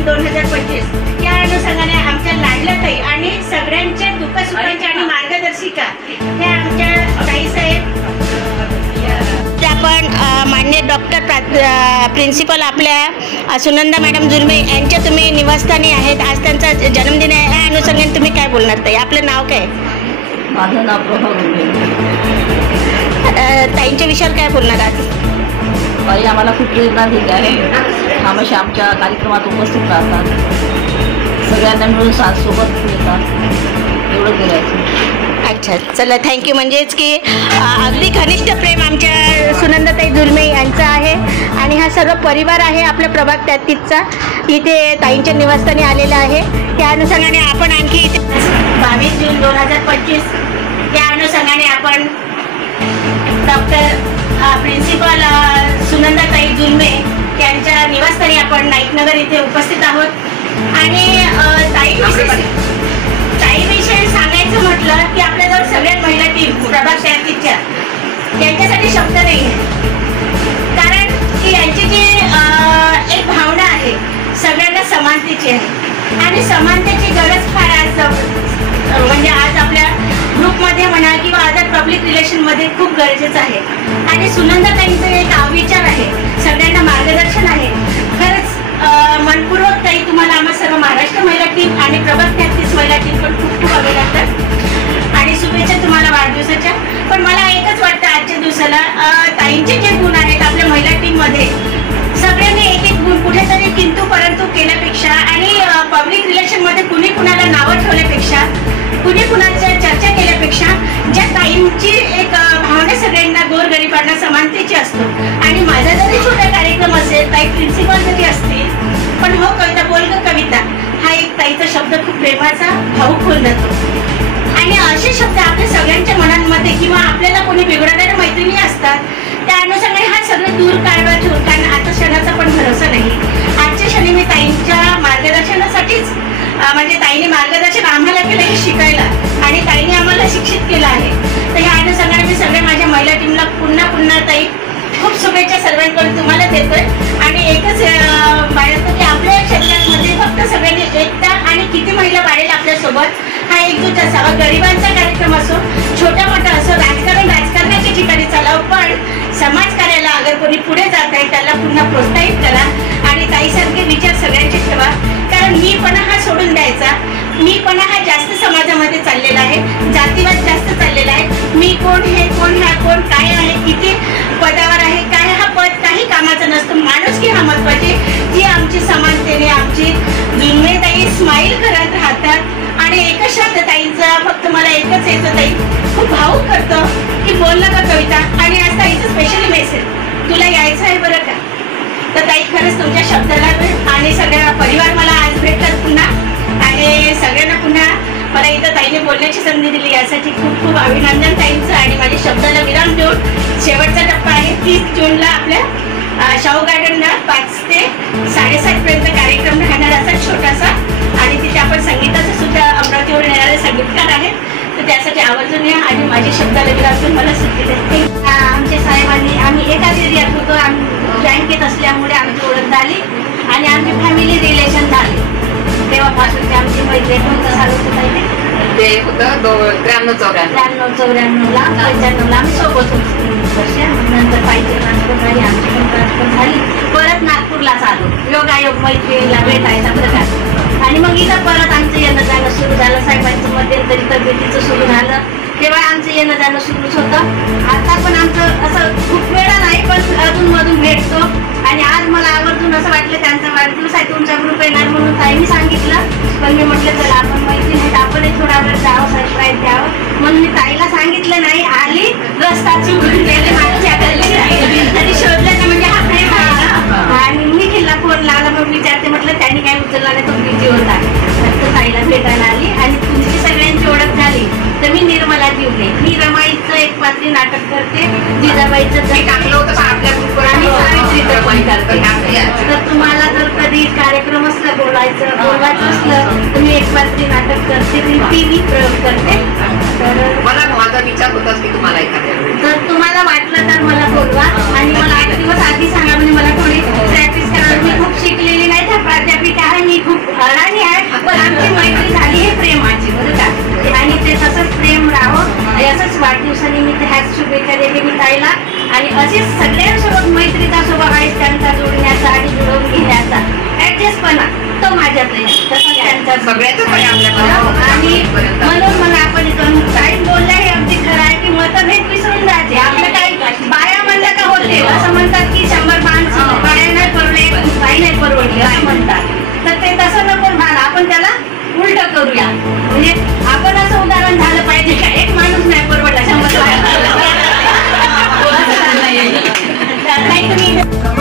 जून 2025 या अनुषंगाने आमच्या लाडल्या ताई आणि सगळ्यांच्या दुःखसुखांच्या आणि मार्गदर्शिका ह्या आमच्या ताईसाहेब, आपण मान्य डॉक्टर प्रिन्सिपल आपल्या सुनंदा मॅडम जुर्मे यांच्या तुम्ही निवासस्थानी आहेत. आज त्यांचा जन्मदिन आहे. या अनुषंगाने तुम्ही काय बोलणार ताई? आपलं नाव काय? माझं नाव प्रभा ताईंच्या विषयावर काय बोलणार आज? ताई आम्हाला खूप प्रेरणा दिली आहे. हमेशा आमच्या कार्यक्रमात उपस्थित राहतात, सगळ्यांना मिळून सोबत येतात, एवढं बोलायचं. अच्छा, चला थँक्यू. म्हणजेच की अगदी घनिष्ठ प्रेम आमच्या सुनंदाताई जुर्मे यांचं आहे आणि हा सर्व परिवार आहे आपल्या प्रभाग 33चा इथे ताईंच्या निवासस्थानी आलेला आहे. त्या अनुषंगाने आपण आणखी इथे 22 जून 2025 या अनुषंगाने आपण डॉक्टर प्रिन्सिपल सुनंदाताई जुर्मे यांच्या निवासस्थानी आपण नाईकनगर इथे उपस्थित आहोत. आणि ताईविषयी सांगायचं म्हटलं की आपल्याजवळ सगळ्यात महिला टीम प्रभाग 33च्या यांच्यासाठी शब्द नाही आहे. कारण की यांची जी एक भावना आहे सगळ्यांना समानतेची आहे आणि समानतेची गरज फार आज म्हणजे आज आपल्या ग्रुपमध्ये म्हणा किंवा अदर पब्लिक रिलेशनमध्ये खूप गरजेचं आहे. आणि सुनंदाताईंचं एक विचार आहे, सगळ्यांना मार्गदर्शन आहे. खरंच मनपूर्वक ताई तुम्हाला आम्हा सर्व महाराष्ट्र महिला टीम आणि प्रभाग 33 महिला टीम पण खूप खूप अभिनंदन आणि शुभेच्छा तुम्हाला वाढदिवसाच्या. पण मला एकच वाटतं आजच्या दिवसाला ताईंचे जे गुण आहेत आपल्या महिला टीममध्ये सगळ्यांनी एक एक गुण कुठेतरी किंतु परंतु केल्यापेक्षा आणि पब्लिक रिलेशनमध्ये कुणी कुणाला नावं ठेवल्यापेक्षा कुणी कुणाच्या चर्चा केल्यापेक्षा ज्या ताईंची एक भावना सगळ्यांना गोरगरिबांना समानतेची असतो. आणि माझा जरी छोटा कार्यक्रम असेल, ताई प्रिन्सिपल जरी असतील, पण हो कविता बोल ग कविता हा एक ताईचा शब्द खूप प्रेमाचा भावूक होऊन जातो. आणि असे शब्द आपल्या सगळ्यांच्या मनांमध्ये किंवा आपल्याला कोणी बिघडणाऱ्या मैत्रिणी असतात त्या अनुषंगाने हा सगळं दूर काढवा ठेवून, कारण आता क्षणाचा पण भरोसा नाही. आजच्या क्षणी मी ताईंच्या मार्गदर्शनासाठीच म्हणजे ताईने मार्गदर्शन आम्हाला केलं हे शिकायला आणि ताईने आम्हाला शिक्षित केलं आहे. तर ह्या अनुषंगाने मी सगळ्या माझ्या महिला टीमला पुन्हा ताई खूप शुभेच्छा सर्वांकडून तुम्हाला देतोय. आणि एकच बाळगतो की आपल्या क्षेत्रामध्ये फक्त सगळ्यांनी एकता आणि किती महिला वाढेल आपल्यासोबत हा एकजूट असावा. गरिबांचा कार्यक्रम असो, छोटा मोठा असो, राजकारणाच्या ठिकाणी चालावं, पण समाजकार्याला अगर कोणी पुढे जात आहे त्याला पुन्हा प्रोत्साहित करा आणि ताईसारखे विचार सगळ्यांचे ठेवा. कारण मीपणा हा सोडून द्यायचा. मीपणा हा जास्त समाजामध्ये चाललेला आहे, जातीवाद जास्त चाललेला आहे. मी कोण, हे कोण, ह्या कोण, काय आहे, किती पदावर आहे, काय हा पद काही कामाचं नसतं. माणुसकी हा महत्वाची. जी आमची समानतेने आमची जुर्मेताई स्माईल करत राहतात आणि एकच शब्द ताईंचा फक्त मला एकच येतं ताई खूप भावूक करतं की बोललं का कविता. आणि आज ताईचं स्पेशली मेसेज तुला यायचं आहे बरं का. तर ताई खरंच तुमच्या शब्दाला आणि सगळ्या परिवार मला आज भेटतात पुन्हा आणि सगळ्यांना पुन्हा मला इथं ताईने बोलण्याची संधी दिली यासाठी खूप खूप अभिनंदन ताईंचं. आणि माझ्या शब्दाला विराम देऊन शेवटचा टप्पा आहे 30 जूनला आपल्या शाहू गार्डनला 5 ते 7:30 पर्यंत कार्यक्रम राहणार असा छोटासा. आणि तिथे आपण संगीताचं सुद्धा अमरावतीवरून येणारे संगीतकार आहेत. तर त्यासाठी आवर्जून या आणि माझ्या शब्दाला विराम देऊन मला सुट्टी देते. आमच्या साहेबांनी आम्ही एकाच एरियात होतो, आम्ही बँकेत असल्यामुळे आमची ओळख झाली आणि आमची फॅमिली रिलेशन झाले. तेव्हापासून आमची मैत्री कोणतं सांगत पाहिजे ते होतं 93-94ला 95ला आम्ही सोबत होतो. नंतर पाहिजे ट्रान्सफर झाली, आमची पण ट्रान्सफर झाली. परत नागपूरलाच आलो योगायोग मैत्रिणीला भेटायचा प्रकार. आणि मग इथं परत आमचं येणं जाणं सुरू झालं. साहेबांचं मध्यंतरी तब्येतीचं सुरू झालं तेव्हा आमचं येणं जाणं सुरूच होतं. आता पण आमचं असं खूप वेळा नाही पण अधूनमधून भेटतो. आणि आज मला आवर्जून असं वाटलं त्यांचा वाढदिवस आहे, तुमचा ग्रुप येणार म्हणून ताईंनी सांगितलं. पण मी म्हटलं चला आपण मैत्रिणी आपणही थोडा वेळ जावं, सरप्राईज द्यावं म्हणून मी ताईला सांगितलं नाही. आली रस्ता चुकून गेले मागच्या आणि शोधलं ना म्हणजे हा प्रेम आहे ना. आणि मी केला फोन लावला, मग विचारते म्हटलं त्यांनी काय उचलला नाही, तो बिझी होता. तर ताईला भेटायला आली आणि तुमची सगळ्यांची ओळख झाली. तर मी निर्मला जीवले, मी रमाईचं एक पात्री नाटक करते, जिजाबाईचं टाकलं होतं आपल्या ग्रुपवर आणि सावित्रीचं पण करते. तर तुम्हाला जर कधी कार्यक्रम असला बोलवायचं असलं तर मी एक पात्री नाटक करते, टीव्ही प्रयोग करते. तर मला माझा विचार होता की तुम्हाला एखाद्या जर तुम्हाला वाटलं तर मला बोलवा आणि मला 8 दिवस आधी सांगा म्हणजे मला थोडी प्रॅक्टिस करावी. मी खूप शिकलेली नाही, त्या प्राध्यापिका आहे, मी तो माझ्यात आहे तसं त्यांचा सगळ्याच आहे आपल्याकडे आणि म्हणून मला आपण काही बोललं हे अगदी खरं आहे की मतभेद विसरून जायचे आपलं काही बाया म्हणलं का होते असं म्हणतात की 100 माणसं बाया नाही परवडले बाई नाही परवडली असं म्हणतात तर ते तसं नको व्हायला आपण त्याला उलट करूया म्हणजे आपण असं उदाहरण झालं पाहिजे का एक माणूस नाही परवडला 100 बाया नाही तुम्ही